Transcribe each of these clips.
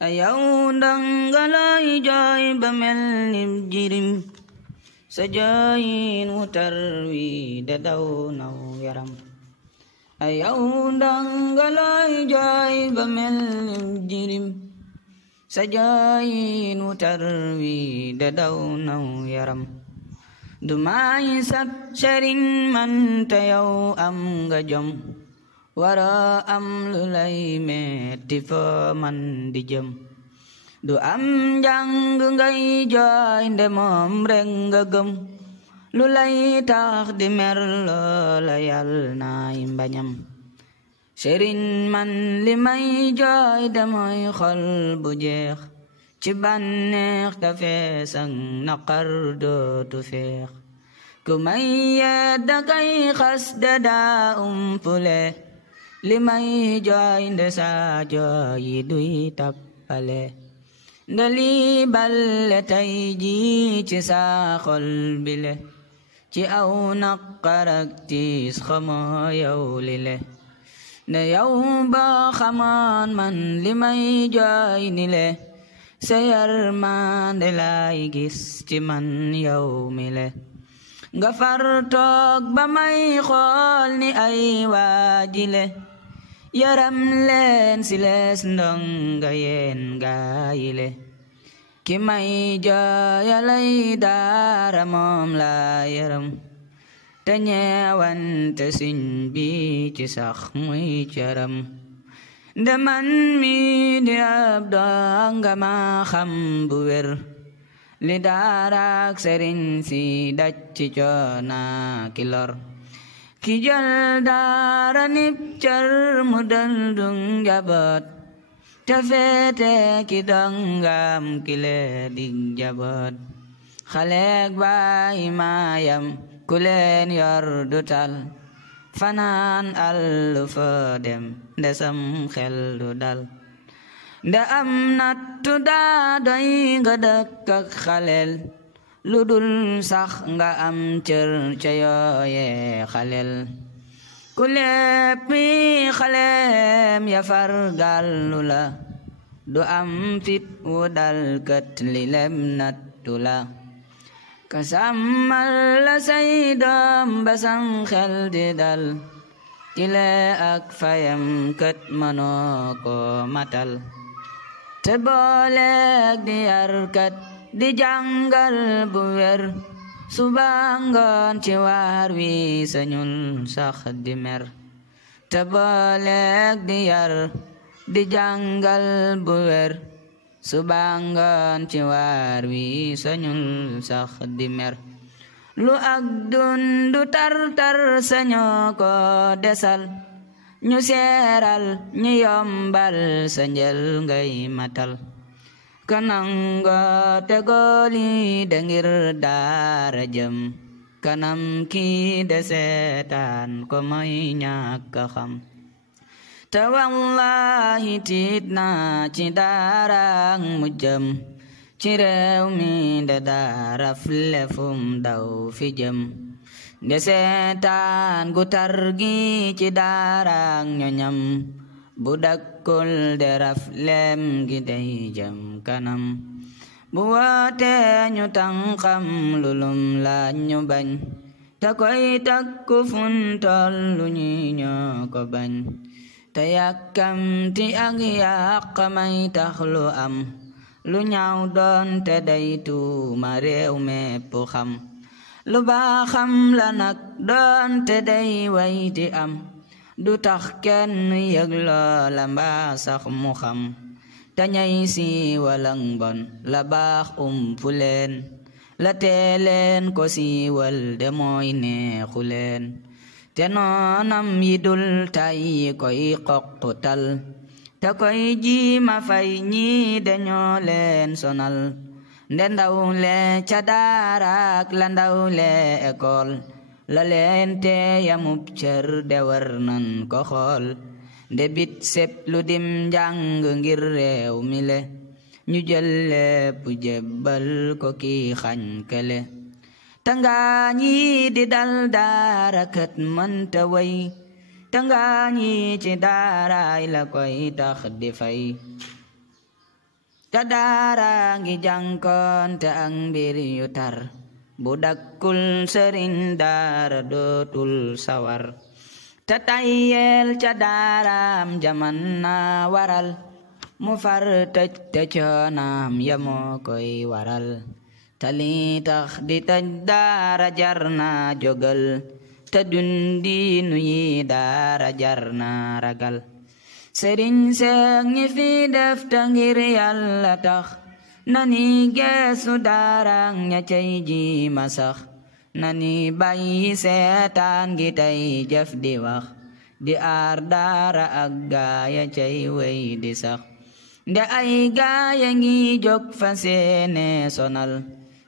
ayaw ndangalay jooy ba mel ni jirim sa jooyin wu tar wi da daw naw yaram ayaw ndangalay jooy ba mel ni jirim sa jooyin wu tar wi da daw naw yaram du may sab sëriñ man te yow am nga jom wara am lu lay metti fa man di jëm du am njàng ngay jooy nde moom rek nga gëm lu lay tax di mer loola yal naay mbañam sëriñ man li may jooy de mooy xol bu jeex ci bànneex ta fees ak naqar dootu feex ku may yedda kay xas de daa umpule li may jooy nde saa jooy yi duy tappale nde li balle tay ji ci saa xol bile ci aw naqar ak tiis xamoo yow lile nde yow ba xamoon man li may jooy ni le sa yërmande laay gis ci man yow mi le nga far toog ba may xool ni ay waajile yaram leen si lees ndonga yeen gaayile ki may jooyalay daara moom la yaram te ñeewante siñ bi ci sax muy caram nde man mi di ab donga ma xam bu wér li daaraak sëriñ si daj ci coona ki lor ki jël daara nib cër mu dëndung njaboot te feete ki dongam ki le dig njaboot xaleek baay maayam ku leen yor du tal fanaan allu fa dem ndesam xel du dal nde am nattu daa doy nga dëkk ak xaleel lu dul sax nga am cër ca yooye xaleel ku leppi xaleem ya far gàllu la du am fit wu dal kët li lem nattu la ka sàmmal la say doom ba sam xel di dal kile ak fayam kët mënoo ko matal te booleeg di yar kat di jàngal bu wér suba ngoon ci waar wi sañul sax di mer te booleeg di yar di jàngal bu wér suba ngoon ci waar wi sañul sax di mer lu ak dundu tar-tar sañoo ko desal ñu seeral ñu yombal sa njël ngay matal kananga tegooli de ngir daara jëm kanam kii de seetaan ko moy ñàkk xam te wallahi tiit naa ci daara mu jëm ci réew mi de daara flefum daw fi jëm nde seetaan gu tar gi ci daara ñoñam bu dakkul de raf lem gi day jëm kanam bu woote ñu tànqam lulum la ñu bañ te koy takku fun tollu ñi ñoo ko bañ te yàkkamti ak yàq may tax lu am lu ñaaw doon te day tuuma réew mépp xam lu baaxam la nag doon te day way di am du tax kenn yëg loola mbaa sax mu xam te ñay si walang bon la baax fu leen la teeleen ko siiwal de mooy neexu leen te noonam yi dul tay koy qoqtal te koy jiima fay ñi dañoo leen sonal nde ndaw le ca daaraak la ndaw le école la leen te yamub cër de war nan ko xool nde bit sep lu dim njàng ngir réew mi le ñu jël lépp jébbal ko ki xañ kele tanga ñi di dal daara kat mënta way tanga ñi ci daaraay la koy tax di fay te daara ngi jànkoonte ak mbir yu tar bu dakkul sëriñ daara dootul sawar te tayyeel ca daaraam jaman na waral mu far tëj te coonaam ya moo koy waral te li tax di tëj daara jar na jógal te dundiinu yi daara jar na ragal sëriñ seek ñi fi def ta ngir Yàlla tax nani geesu daara ña cay ji ma sax nani bàyyi seetaan gi tey jëf di wax di aar daara ak gaaya cay wey di sax nde ay gaaya ngi jóg fa seene sonal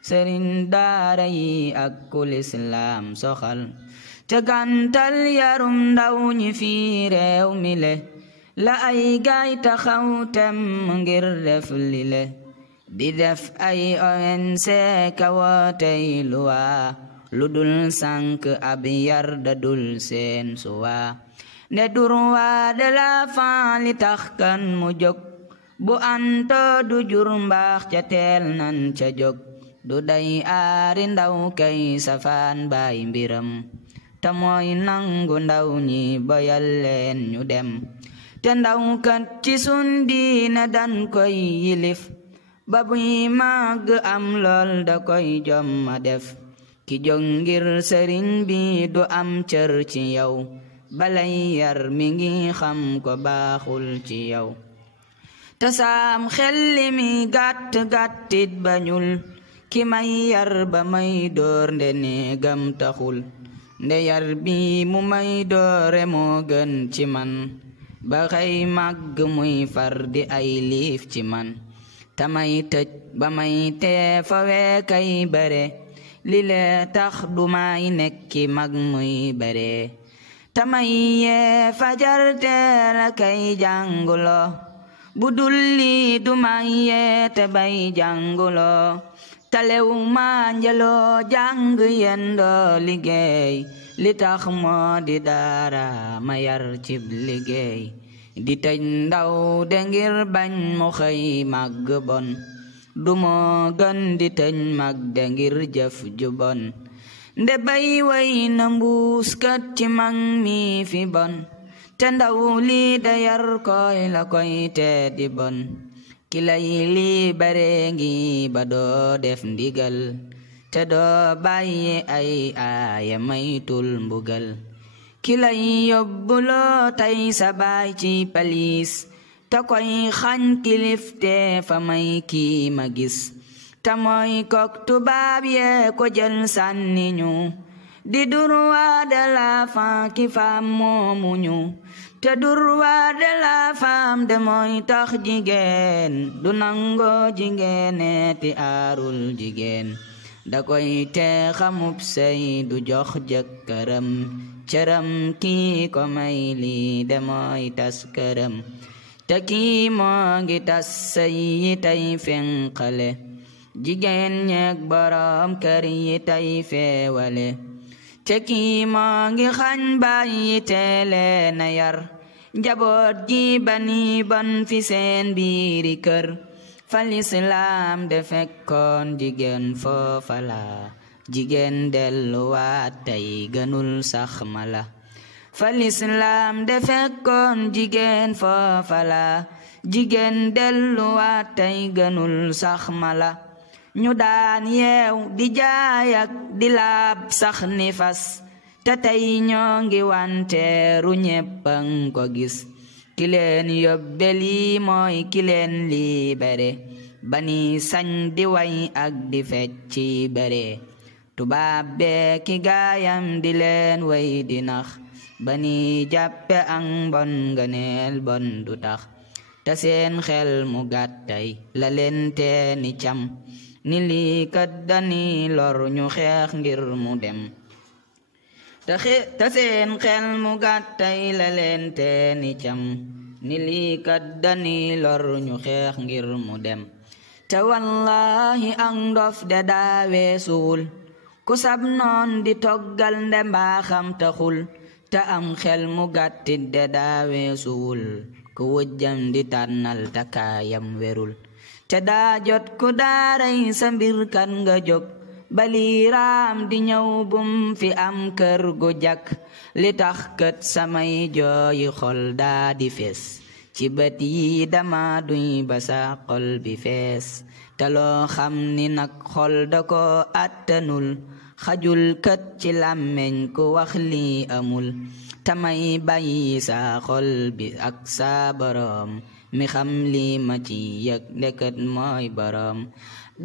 sëriñ daara yi ak kul Islaam soxal te gàntal yarum ndaw ñi fi réew mi le la ay gaay taxaw tem ngir def li le di def ay ONG ka wootey luwa lu dul sànk ab yar da dul seen suwa ne droit de la femme li tax kan mu jóg bu anto du jur mbaax ca teel nan ca jóg du day aari ndaw kay safaan baay mbiram te mooy nangu ndaw ñi boyal leen ñu dem te ndaw kat ci sun diine dan koy yilif ba buy màgg am lool da koy jomma def ki jóg ngir sëriñ bi du am cër ci yow balay yar mi ngi xam ko baaxul ci yow te saam xelli mi gàtt gàttit bañul ki may yar ba may door nde néegam taxul nde yar bi mu may doore moo gën ci man ba xëy màgg muy far di ay liif ci man tamay tëj ba may tee fawe kay bare li le tax du may nekki mag muy bare tamay yee fajar teel kay jàngulo bu dulli du may yee te bay jàngulo talew ma njaloo jàng yendoo liggéey li tax moo di daara ma yar cib liggéey di tëj ndaw de ngir bañ mu xëy màgg bon du moo gën di tëj mag de ngir jëf ju bon nde bay way na mbuus kat ci mag mi fi bon te ndaw li da yar koy la koy te di bon kilay li bare ngi ba doo def ndigal te doo bàyyi ay aaya maytul mbugal kilay yóbbuloo tey sa baay ci paliis te koy xañ kilifte fa may kii ma gis te mooy kok tubaab yee ko jël sànni ñu di droit de la femme ki faam moomu ñu te droit de la femme de mooy tax jigéen du nango jigéene ti aarul jigéen da koy te xamub sey du jox jëkkëram cëram kii ko may lii de mooy tas këram te kii moo ngi tas sey yi tey fenqale jigéen ñeeg borom kër yi tey feewale te kii moo ngi xañ baay yi teele na yar njaboot ji bani bon fi seen biiri kër fal Islaam de fekkoon jigéen foofa la jigéen delluwaat tey gënul sax mala fal Islaam de fekkoon jigéen foofa la jigéen delluwaat tey gënul sax mala ñu daan yeew di jaayak di laab sax ni fas te tey ñoo ngi wanteeru ñeppan ko gis ki leen yóbbe lii mooy ki leen libéré bani sañ di way ak di fecci bere tubaab bee ki gaayam di leen way di nax bani jàppe ang bon ngëneel bon du tax te seen xel mu gàttay la leen teeni cam ni lii kat dani lor ñu xeex ngir mu dem te seen xel mu gàttay la leen teeni cam ni lii kat dani lor ñu xeex ngir mu dem te wallahi ang ndof de daaweesuwul ku sab noon di toggal nde mbaaxam taxul te am xel mu gàttit de daaweesuwul ku wujjam di tànnal takaayam werul te daa jot ku daaray sa mbir kan nga jóg baliiraam di ñëw bum fi am kër gu jak li tax kët samay jooyi xol daa di fees ci bët yi dama duy ba sa xol bi fees te loo xam ni nag xol da ko attanul xajul kët ci làmmeñ ku wax lii amul tamay bàyyi sa xol bi ak sa boroom mi xam lii ma ci yëg ndeket mooy boroom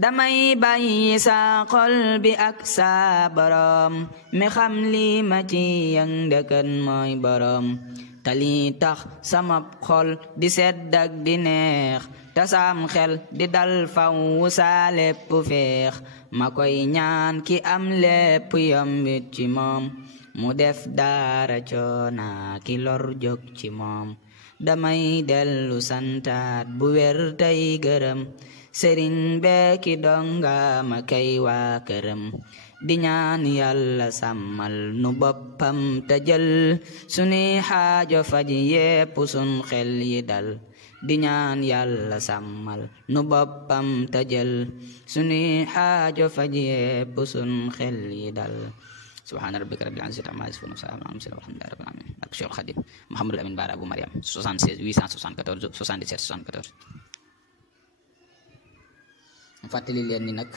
damay bàyyi sa xol bi ak sa boroom mi xam lii ma ci yëg ndeket mooy boroom te lii tax sama xol di sedd ak di neex te sam xel di dal faw saa lépp feex ma koy ñaan ki am lépp yombit ci moom mu def daara coona ki lor jóg ci moom damay dellu santaat bu wér tey gërëm sëriñ beeki donga ma kay waa këram di ñaan yàlla sàmmal nu boppam te jël suni xaajo faj yépp sun xel yi dal di ñaan yàlla sàmmal nu boppam te jël suni xaajo faj yépp sun xel yi dal subhaana rabbika rabbil izzati ammaa yasifuun wa salaamun alal mursaliin walhamdulillaahi rabbil aalamiin ak Cheikh Khadim Mouhamadul Amin Bara Abou Mariam 76 874 77 74 fàttali leen ni nag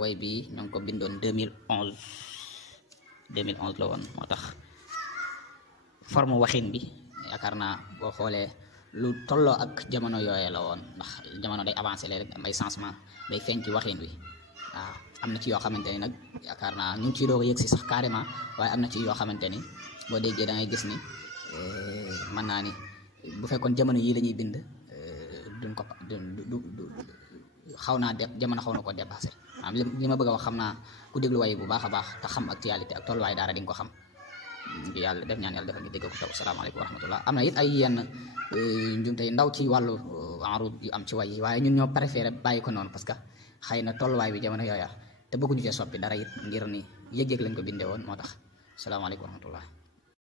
way bi ñoo ngi ko bindoon 2011 la woon moo tax forme waxin bi yaakaar naa boo xoolee lu tolloo ak jamono yooyee la woon ndax jamono day avancé léeg am ay changement day feeñ ci waxin wi waaw am na ci yoo xamante ni nag yaakaar naa ñu ngi ciy doog a yëg si sax carrément waaye am na ci yoo xamante ni boo déggee da ngay gis ni mën naa ni bu fekkoon jamono yii la ñuy bind duñ ko du xaw naa def jamono xaw na ko dépassé maanaam li ma bëgg a wax xam naa ku déglu way bu baax a baax te xam actualité ak tolluwaay daara di nga ko xam yàlla def ñaan yàlla defal ñu dégg ko taw salaamaaleykum wa rahmatullah am na it ay yenn njumte yu ndaw ci wàllu enroute yu am ci way yi waaye ñun ñoo préféré bàyyi ko noonu parce que xëy na tolluwaay bi jamono yooya te bëgguñu cee soppi dara it ngir ni yëg-yëg lañ ko bindee woon moo tax salaamaaleykum wa rahmatullah